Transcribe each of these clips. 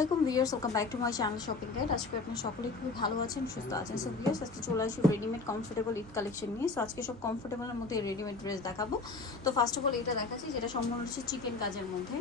আসসালামাইকুম viewers welcome back to my channel shopping guide আজকে আপনি সকলেই খুবই ভালো আছেন, সুস্থ আছেন। সো ভিউয়ার্স, আজকে চলে আসি রেডিমেড কমফোর্টেবল ঈদ কালেকশন নিয়ে। সো আজকে সব কমফোর্টেবলের মধ্যে রেডিমেড ড্রেস দেখাবো। তো ফার্স্ট অফ অল এটা দেখাচ্ছি, যেটা সম্পূর্ণ হচ্ছে চিকেন কাজের মধ্যে।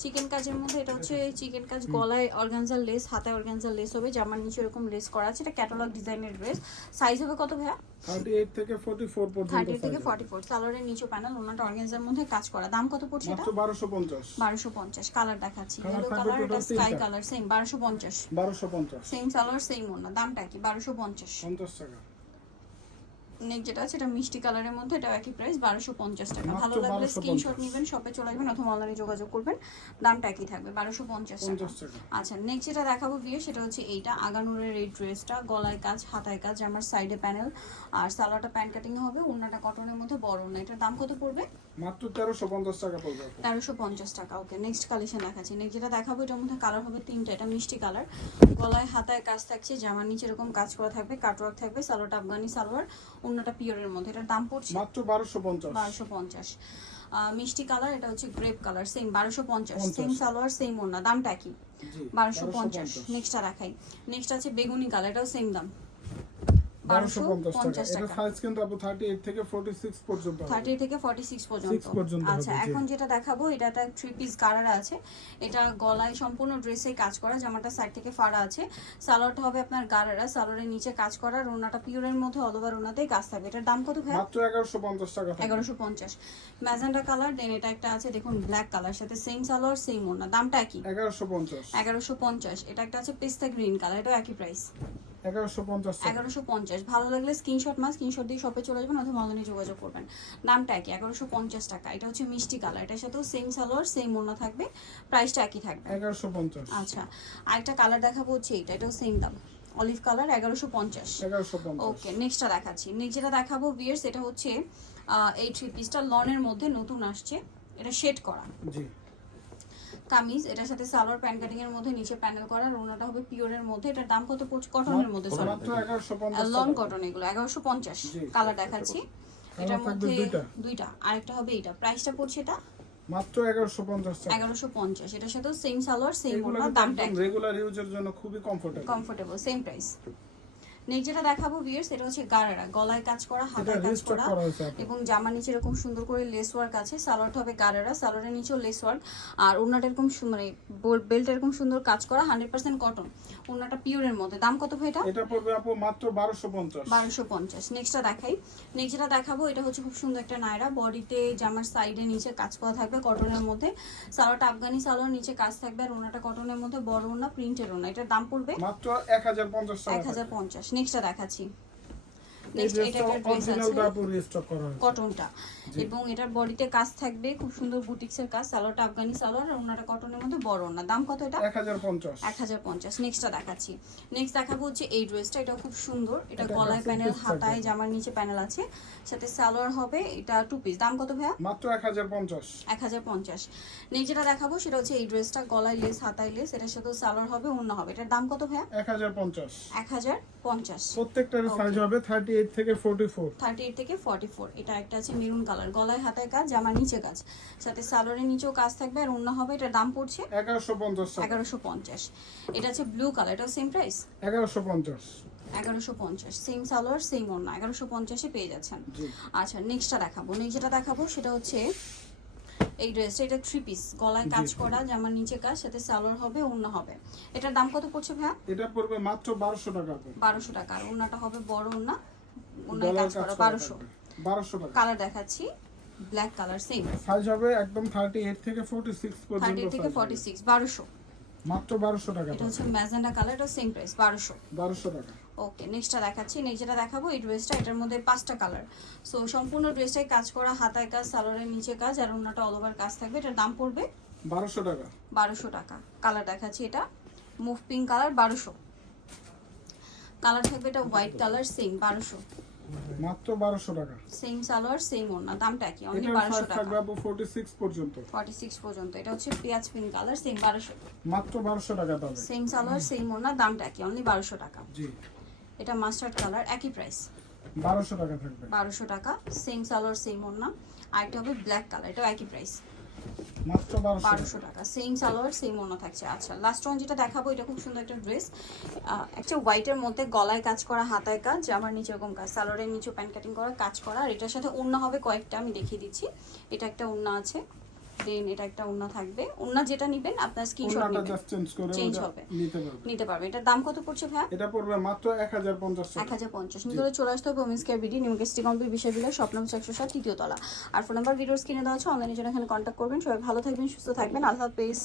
চিকেন কাজের মধ্যে এটা হচ্ছে চিকেন কাজ গলায় অর্গানজার লেস হাতায় অর্গানজার লেস হবে জামার নিচে এরকম লেস করা আছে এটা ক্যাটালগ ডিজাইনের ড্রেস সাইজ হবে কত ভাইয়া? 38 থেকে 44 পর্যন্ত থার্টি থেকে size ফর্টি ফোর সালোয়ারের নিচে প্যানেল ওনাটা অর্গানজার মধ্যে কাজ করা। দাম কত পড়ছে এটা? মাত্র 1250 বারোশো পঞ্চাশ কালার দেখাচ্ছি। ইয়েলো কালার এটা স্কাই কালার সেম বারোশো পঞ্চাশ। 1250 সেম সালোয়ার সেম ওনা দামটা কি? বারোশো পঞ্চাশ। 50 টাকা। নেক যেটা আছে এটা মিষ্টি কালারের মধ্যে এটা একই প্রাইস বারোশো পঞ্চাশ টাকা। ভালো লাগলে 1250 স্ক্রিনশট নেবেন শপে চলে আসবেন অথবা অনলাইনে যোগাযোগ করবেন। দামটা একই থাকবে বারোশো পঞ্চাশ টাকা। আচ্ছা নেক্সট যেটা দেখাবো বিয়ে সেটা হচ্ছে এইটা আগানুরের এই ড্রেসটা গলায় কাজ হাতায় কাজ আমার সাইডে প্যানেল আর সালোয়ারটা প্যান্ট কাটিং হবে ওনাটা কটনের মধ্যে বড় না এটার দাম কত পড়বে? মাত্র 1350 টাকা পড়বে। তেরোশো পঞ্চাশ টাকা ওকে নেক্সট কালেকশন দেখাচ্ছি। নেক্সট যেটা দেখাবো এটার মধ্যে কালার হবে তিনটা এটা মিষ্টি কালার গলায় হাতায় কাজ থাকছে জামার নিচে এরকম কাজ করা থাকবে কাটওয়ার্ক থাকবে সালোয়ারটা আফগানি সালোয়ার অন্যটা পিওরের মধ্যে এটার দাম পড়ছে? মাত্র 1250 বারোশো পঞ্চাশ। মিষ্টি কালার এটা হচ্ছে গ্রেপ কালার সেম বারোশো পঞ্চাশ। পঞ্চাশ। সেম সালোয়ার সেম ওনা দামটা কি জি বারোশো পঞ্চাশ। নেক্সটটা রাখাই নেক্সট আছে বেগুনি কালার এটাও সেম দাম। এখন যেটা দেখাবো এটা একটা থ্রি পিস গারারা আছে। এটা গলায় সম্পূর্ণ ড্রেসে কাজ করা জামাটা সাইড থেকে ফাড়া আছে। সালোয়ারটা হবে আপনার গারারা সালোয়ারের নিচে কাজ করা রোনাটা পিওরের মধ্যে অল ওভার রোনাতেই কাজ থাকবে। এটার দাম কত ভাই মাত্র 1150 টাকা কালার দেন এটা একটা আছে দেখুন ব্ল্যাক কালার সাথে সেম সালোয়ার সেম ওনা দামটা একই? 1150 এগারোশো পঞ্চাশ। এটা একটা আছে পেস্তা গ্রিন কালার এটাও একই প্রাইস 1150 এগারোশো পঞ্চাশ ভালো লাগলে স্ক্রিনশট মাস স্ক্রিনশট দিয়ে শপে চলে যাবেন অথবা অনলাইনে যোগাযোগ করবেন। দামটা একই এগারোশো পঞ্চাশ টাকা। এটা হচ্ছে মিষ্টি কালার এটার সাথেও সেম সালোয়ার সেম ওড়না থাকবে। প্রাইসটা একই থাকবে। আচ্ছা 1150 আরেকটা কালার দেখাবো হচ্ছে এটা এটাও সেম দাম। অলিভ কালার এগারোশো পঞ্চাশ। 1150 ওকে নেক্সটটা দেখাচ্ছি। নেক্সট যেটা দেখাবো বিয়ার্স এটা হচ্ছে এই থ্রি পিসটা লনের মধ্যে নতুন আসছে। এটা শেড করা। জি। কামিজ এটার সাথে সালোয়ার প্যান্ট কাটিং এর মধ্যে নিচে প্যানেল করা রোনাটা হবে পিওরের মধ্যে। এটার দাম কত? পড়ছে কটনের মধ্যে 1150 লং কটন এগুলো এগারোশো পঞ্চাশ। কালার দেখাচ্ছি। এটার মধ্যে দুইটা। আরেকটা হবে এটা প্রাইসটা পড়ছে এটা? মাত্র 1150 টাকা। এগারোশো পঞ্চাশ। এটার সাথে সেম সালোয়ার সেম দামটা রেগুলার ইউজের জন্য খুবই comfortable comfortable same price next যেটা দেখাবো বিয়ার্স এটা হচ্ছে গারারা। গলায় কাজ করা হাতায় কাজ করা। এবং জামা নিচে এরকম সুন্দর করে লেস ওয়ার্ক আছে। সালোয়ারটা হবে গারারা সালোয়ারের নিচেও লেস ওয়ার্ক আর ওনাটা এরকম মানে বেল্ট এরকম সুন্দর কাজ করা হান্ড্রেড পার্সেন্ট কটন ওনাটা পিওরের মধ্যে। দাম কত ভাই এটা? এটা পড়বে আপু মাত্র 1250 বারোশো পঞ্চাশ। নেক্সটটা দেখাই। নেক্সট যেটা দেখাবো এটা হচ্ছে খুব সুন্দর একটা নায়রা। বডিতে জামার সাইডে নিচে কাজ করা থাকবে কটনের মধ্যে। সালোয়ারটা আফগানি সালোয়ার নিচে কাজ থাকবে আর ওনাটা কটনের মধ্যে। বড় ওনা প্রিন্টের ওনা এটার দাম পড়বে? মাত্র 1050 টাকা। এক হাজার পঞ্চাশ। নেক্সটটা দেখাচ্ছি। কটনটা এবং এটার বডিতে কাজ থাকবে খুব সুন্দর বুটিক্সের কাজ সালোয়ারটা আফগানি সালোয়ার আর ওনাটা কটনের মধ্যে বড় ওনা দাম কত এটা? 1050 এক হাজার পঞ্চাশ। নেক্সটটা দেখাচ্ছি। নেক্সট দেখাবো হচ্ছে এই ড্রেসটা এটা খুব সুন্দর। এটা এটা গলায় প্যানেল হাতায় জামার নিচে প্যানেল আছে। সাথে সালোয়ার হবে এটা টু পিস দাম কত ভাইয়া? মাত্র 1050 এক হাজার পঞ্চাশ। নেক্সট যেটা দেখাবো সেটা হচ্ছে এই ড্রেসটা গলায় লেস হাতায় লেস এটার সাথে সালোয়ার হবে অন্য হবে। এটার দাম কত ভাইয়া? 1050 এক হাজার পঞ্চাশ। প্রত্যেকটার সাইজ হবে 38 থেকে 44 থার্টি এইট থেকে ফর্টি ফোর এটা একটা আছে মেরুন কালার গলায় হাতায় কাজ জামার নিচে কাজ। সাথে সালোয়ারের নিচেও কাজ থাকবে আর অন্য হবে এটার দাম পড়ছে 1150 টাকা। এগারোশো পঞ্চাশ। এটা আছে ব্লু কালার এটাও সেম প্রাইস 1150 এগারোশো পঞ্চাশ। সেম সালোয়ার সেম অন্য এগারোশো পঞ্চাশে পেয়ে যাচ্ছেন। আচ্ছা নেক্সটটা দেখাবো। দেখাবো সেটা হচ্ছে এই ড্রেসটা এটা থ্রি পিস গলায় কাজ করা জামার নিচে কাজ সাথে সালোয়ার হবে অন্য হবে। এটার দাম কত পড়ছে ভাইয়া? এটা পড়বে মাত্র 1200 টাকা বারোশো টাকা। আর ওনাটা হবে বড় ওনা ওনায় কাজ করা করা বারোশো। থাকবে। 1200 টাকা কালার দেখাচ্ছি ব্ল্যাক কালার সেম সাইজ হবে একদম 38 থেকে 46 পর্যন্ত থার্টি থেকে size ফর্টি হবে। সিক্স বারোশো। মাত্র 1200 টাকা এটা হচ্ছে ম্যাজেন্ডা কালার এটা সেম প্রাইস বারোশো। 1200 টাকা। ওকে নেক্সটটা দেখাচ্ছি দেখাবো এই ড্রেসটা এটার মধ্যে পাঁচটা কালার সো সম্পূর্ণ ড্রেসটাই কাজ করা হাতায় কাজ সালোয়ারের নিচে কাজ আর অন্যটা অল ওভার কাজ থাকবে এটার দাম পড়বে 1200 টাকা। বারোশো টাকা। কালার দেখাচ্ছি এটা মুভ পিঙ্ক কালার বারোশো। কালার থাকবে এটা হোয়াইট কালার সেম বারোশো। মাত্র 1200 টাকা। সেম সালোয়ার সেম ওড়না দামটা কি? অনলি এটার বারোশো সাইজ থাকবে 46 পর্যন্ত। ফর্টি সিক্স পর্যন্ত। এটা হচ্ছে পেঁয়াজ পিঙ্ক কালার সেম বারোশো। মাত্র 1200 টাকা তবে সেম সালোয়ার সেম ওড়না দামটা কি? অনলি বারোশো টাকা। জি। এটা মাস্টার্ড কালার একই প্রাইস 1200 টাকা থাকবে। বারোশো টাকা সেম সালোয়ার সেম ওড়না। আরেকটা হবে ব্ল্যাক কালার এটাও একই প্রাইস টাকা। সেম সালোয়ার সেম ওনা থাকছে। আচ্ছা যেটা দেখাবো, এটা খুব সুন্দর একটা ড্রেস একটা হোয়াইটের মধ্যে গলায় কাজ করা, হাতায় কাজ আমার নিচে কাজ, সালোয়ারের নিচে প্যান্ট কাটিং করা, কাজ করা। আর এটার সাথে হবে কয়েকটা, আমি দেখিয়ে দিচ্ছি। এটা একটা ওড়না আছে। দেন এটা একটা ওন্না থাকবে। ওন্না যেটা নেবেন আপনার স্ক্রিনশট নেবেন। জাস্ট চেঞ্জ করে চেঞ্জ হবে। নিতে পারবে নিতে পারবে এটার দাম কত পড়ছে ভাই এটা পড়বে মাত্র এক হাজার পঞ্চাশ এক টাকা হাজার পঞ্চাশ। ভিতরে চলে আসতে হবে ওমেন্স কেয়ার বিডি নিউ গেস্টি কমপ্লি বিষয় বিলা স্বপ্ন একশো সাত তৃতীয় তলা। আর ফোন নাম্বার ভিডিওর স্ক্রিনে দেওয়া আছে অনলাইনে জন্য এখানে কন্ট্যাক্ট করবেন। সবাই ভালো থাকবেন সুস্থ থাকবেন। আল্লাহ হাফেজ।